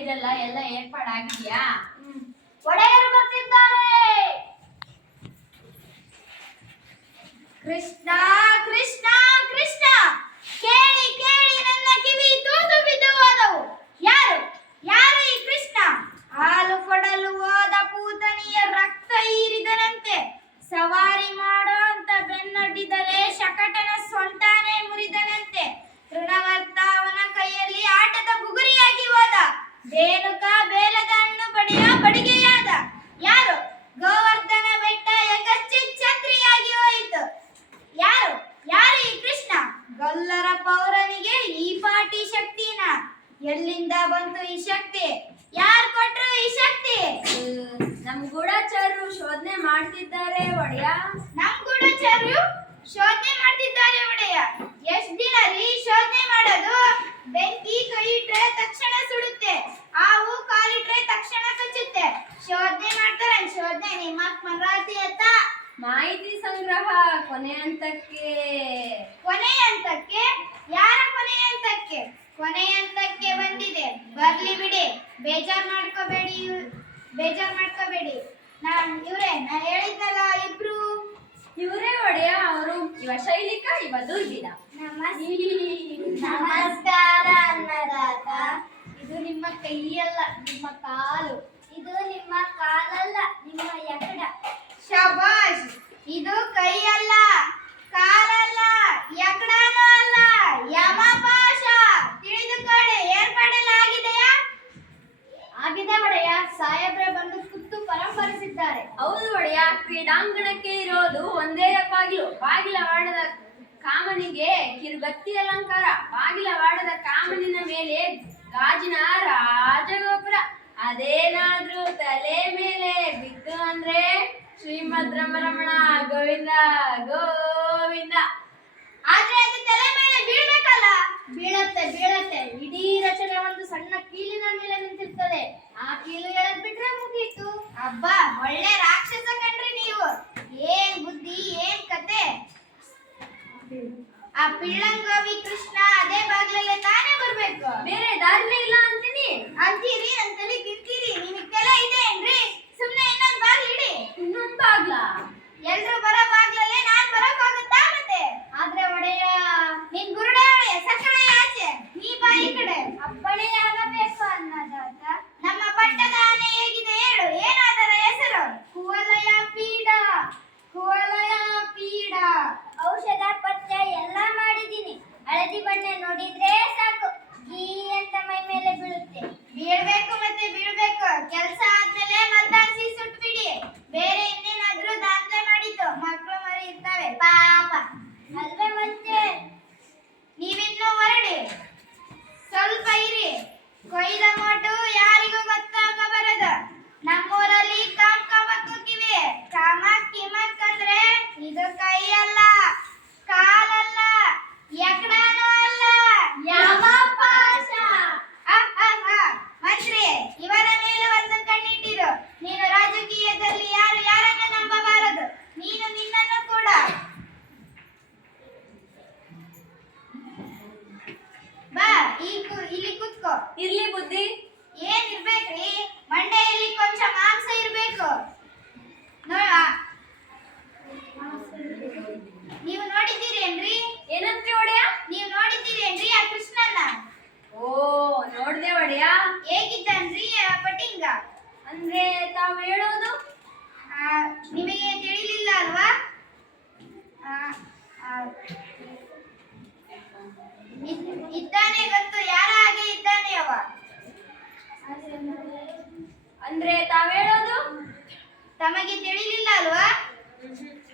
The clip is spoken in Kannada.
ಸ್ಟೇಜ್ ಎಲ್ಲ ಏರ್ಪಾಡಾಗಿದ್ಯಾ? ಒಡೆಯರು ಬರ್ತಿದ್ದಾರೆ. ಕೃಷ್ಣ ಕೃಷ್ಣ ಕೃಷ್ಣ, ಕೇಳಿ ಕೇಳಿ ನನ್ನ ಕಿವಿ ತೂತು ಬಿದ್ದು ಹೋದವು. ಯಾರು ಯಾರು ಈ ಕೃಷ್ಣ? ಹಾಲು ಕೊಡಲು ಹೋದ ಪೂತನಿಯ ರಕ್ತ ಹೀರಿದನಂತೆ. ಸವಾರಿ ಮಾಡೋ ಅಂತ ಬೆನ್ನೊಡ್ಡಿದರೆ ಶಕಟನ ಸೊಂಟಾನೆ ಮುರಿದನಂತೆ. ತೃಣವರ್ತ ಅವನ ಕೈಯಲ್ಲಿ ಆಟದ ಬುಗುರಿಯಾಗಿ ಹೋದ. ಬೇಲುಕ ಬೇಲದ ಹಣ್ಣು ಬಡಿಯ ಬಡಿಗೆಯಾದ. ಯಾರು? ಗೋವರ್ಧನ ಬೆಟ್ಟ ಯಗಚ್ಚಿ ಛತ್ರಿಯಾಗಿ ಹೋಯಿತು. ಯಾರು ಯಾರು ಈ ಕೃಷ್ಣ? ಗೊಲ್ಲರ ಪೌರನಿಗೆ ಈ ಪಾಟಿ ಶಕ್ತಿನ? ಎಲ್ಲಿಂದ ಬಂತು ಈ ಶಕ್ತಿ? ಯಾರು ಕೊಟ್ರು ಈ ಶಕ್ತಿ? ನಮ್ ಗೂಢಚಾರರು ಶೋಧನೆ ಮಾಡ್ತಿದ್ದಾರೆ ಒಡೆಯ. ನಮ್ ಗೂಢಚಾರರು ಶೋಧನೆ ಮಾಡ್ತಿದ್ದಾರೆ ಒಡೆಯ. ಎಷ್ಟ್ ದಿನ ರೀ ಶೋಧನೆ ಮಾಡೋದು? ಬೆಂಕಿ ಕೈ ಇಟ್ರೆ ತಕ್ಷಣ ಸುಡುತ್ತೆ, ಹಾವು ಕಾಲಿಟ್ರೆ ತಕ್ಷಣ ಕಚ್ಚುತ್ತೆ. ಶೋಧನೆ ಮಾಡ್ತಾರೆ. ಶೋಧನೆ ನಿಮ್ಮ ಮರಾಠಿ ಅಂತ. ಮಾಹಿತಿ ಸಂಗ್ರಹ ಕೊನೆ ಹಂತಕ್ಕೆ. ಕೊನೆ ಹಂತಕ್ಕೆ? ಯಾರ ಕೊನೆ ಹಂತಕ್ಕೆ? ಕೊನೆ ಹಂತಕ್ಕೆ ಬಂದಿದೆ, ಬರ್ಲಿ ಬಿಡಿ. ಬೇಜಾರ್ ಮಾಡ್ಕೋಬೇಡಿ. ಇವ್ರೆ ನಾ ಹೇಳಿದ್ನಲ್ಲ ಇಬ್ರು. ಇವರೇ ಒಡೆಯ. ಅವರು ಇವ ಶೈಲಿಕ, ಇವ ದುರ್ಗಿದ. ನಮಸ್ಕಾರ ಅನ್ನದಾತ. ಇದು ನಿಮ್ಮ ಕೈಯಲ್ಲ, ನಿಮ್ಮ ಕಾಲು. ಇದು ನಿಮ್ಮ ಕಾಲಲ್ಲ, ನಿಮ್ಮ ಎಕಡ. ಶಬಾಷ್. ಇದು ಕೈಯಲ್ಲ, ಕಾಲಲ್ಲ, ಎಕಡನೂ ಅಲ್ಲ, ಯಮಪಾಶ. ತಿಳಿದುಕೊಳ್ಳಿ. ಏರ್ಪಾಡೆಲ್ಲ ಆಗಿದೆಯಾ? ಆಗಿದೆ ಒಡೆಯ. ಸಾಹೇಬ್ರೆ ಬಂದು ಕುತ್ತು ಪರಂಪರಿಸಿದ್ದಾರೆ. ಹೌದು ಒಡೆಯ. ಕ್ರೀಡಾಂಗಣಕ್ಕೆ ಇರೋದು ಒಂದೇ ಬಾಗಿಲು. ಬಾಗಿಲವಾಡದ ಕಾಮನಿಗೆ ಕಿರುಗತ್ತಿ ಅಲಂಕಾರ. ಬಾಗಿಲವಾಡದ ಕಾಮನಿನ ಮೇಲೆ ಗಾಜಿನ ರಾಜಗೋಪುರ. ಅದೇನಾದ್ರೂ ತಲೆ ಮೇಲೆ ಬಿತ್ತು ಅಂದ್ರೆ ಶ್ರೀಮದ್ ರಮರಮಣ ಗೋವಿಂದ ಗೋವಿಂದ. ಆದ್ರೆ ಅದು ತಲೆ ಮೇಲೆ ಬೀಳ್ಬೇಕಲ್ಲ? ಬೀಳತ್ತೆ. ಇಡೀ ರಚನೆ ಒಂದು ಸಣ್ಣ ಕೀಲಿನ ಮೇಲೆ ನಿಂತಿರ್ತದೆ. ಆ ಕೀಲು ಎಳೆದ್ ಬಿಟ್ರೆ ಮುಗೀತು. ಅಬ್ಬಾ, ಒಳ್ಳೆ ರಾಕ್ಷಸ ಕಣ್ರಿ ನೀವು. ಏನ್ ಬುದ್ಧಿ, ಏನ್ ಕತೆ. ಆ ಪಿಳ್ಳಂಗೋವಿ ಕೃಷ್ಣ ಅದೇ ಬಾಗ್ಲಲ್ಲೇ ತಾನೇ ಬರ್ಬೇಕು. ಬೇರೆ ದಾರಿನೇ ಇಲ್ಲ ಅಂತೀನಿ. ಅಂತೀರಿ, ನನ್ ತಲೆ ತಿಂತೀರಿ. ನಿಮಗೆಲ್ಲ ಇದೆ ಏನ್ರಿ? ಸುಮ್ನೆ ಇನ್ನೊಂದ್ ಬಾಗ್ಲು ಇಡಿ. ಇನ್ನೊಂದ್ ಬಾಗ್ಲ? ಎಲ್ರು ಬರೋ ಬಾಗ್ಲಲ್ಲೇ ನಾನ್ ಬರಕ್ ಹೋಗುತ್ತಾ ಮತ್ತೆ? ಆದ್ರೆ ಒಡೆಯ, ನಿನ್ ಬುರುಡೆ ಒಡೆಯ, ಸಕ್ಕರೆ ಆಚೆ, ನೀ ಬಾ ಈ ಕಡೆ. ಅಪ್ಪಣೆ ಆಗಬೇಕು ಅನ್ನದಾತ. ನಮ್ಮ ಪಟ್ಟದ ಆನೆ ಹೇಗಿದೆ ಹೇಳು? ಏನಾದರ ಹೆಸರು? ಕುವಲಯ ಪೀಡ. ಔಷಧ ಪಥ್ಯ ಎಲ್ಲ ಮಾಡಿದ್ದೀನಿ. ಹಳದಿ ಬಣ್ಣ ನೋಡಿದ್ರೆ ಸಾಕು, ಗೀ ಅಂತ ಮೈ ಮೇಲೆ ಬೀಳುತ್ತೆ. ಬೀಳ್ಬೇಕು. ಕೆಲಸ ಆದ್ಮೇಲೆ ಮದ್ದಾಸಿ ಸುಟ್ಬಿಡಿ. ಬೇರೆ ಇನ್ನೇನಾದ್ರೂ ದಾಖಲೆ ಮಾಡಿದ್ದು ಮಕ್ಕಳು ಮರಿ ಇರ್ತವೆ ಪಾಪ ಅಲ್ವೇ. ಮತ್ತೆ ನೀವಿನ್ನೂ ಹೊರಡಿ, ಸ್ವಲ್ಪ ಇರಿ. ಕೊಯ್ದ ಮೋಟು ಯಾರಿಗೂ ಗೊತ್ತಾಗಬಾರದು. ನಮ್ಮೂರಲ್ಲಿ ಕಾಮ್ಕಿವೆ. ಕಾಮಕ್ ಅಂದ್ರೆ ಇದು ಕೈಯಲ್ಲ, ಕಾಲಲ್ಲ, ಎಕಡನೂ ಅಲ್ಲ, ಯಮಪಾಶ. ಮಂತ್ರಿ, ಇವರ ಮೇಲೆ ಒಂದು ಕಣ್ಣಿಟ್ಟಿರು. ನೀನು ರಾಜಕೀಯದಲ್ಲಿ ಯಾರನ್ನು ನಂಬಬಾರದು. ನೀನು ನಿನ್ನನ್ನು ಕೂಡ. ಬಾ, ಇಲ್ಲಿ ಕೂತ್ಕೋ. ಇರ್ಲಿ ಬುದ್ಧಿ. ಏನ್ ಇರ್ಬೇಕ್ರಿ? ಮಂಡೆಯಲ್ಲಿ ಕೊಂಚ ಮಾಂಸ ಇರ್ಬೇಕು. ನೀವು ನೋಡಿದ್ದೀರೇನ್ರಿ? ಏನಂತ್ರಿ ಒಡೆಯ? ನೀವು ನೋಡಿದ್ದೀರೇನ್ರಿ ಆ ಕೃಷ್ಣನ? ಓ, ನೋಡ್ದೆ ಒಡೆಯ. ಹೇಗಿದ್ದಾನ್ರಿ ಆ ಪಟಿಂಗ? ಅಂದ್ರೆ ತಾವು ಹೇಳೋದು ನಿಮಗೆ ತಿಳಿಲಿಲ್ಲ ಅಲ್ವಾ? ಇದ್ದಾನೆ ಗೊತ್ತು. ಯಾರ ಹಾಗೆ ಇದ್ದಾನೆ ಅವ. ಅಂದ್ರೆ ತಾವು ಹೇಳೋದು ತಮಗೆ ತಿಳಿಲಿಲ್ಲ ಅಲ್ವಾ?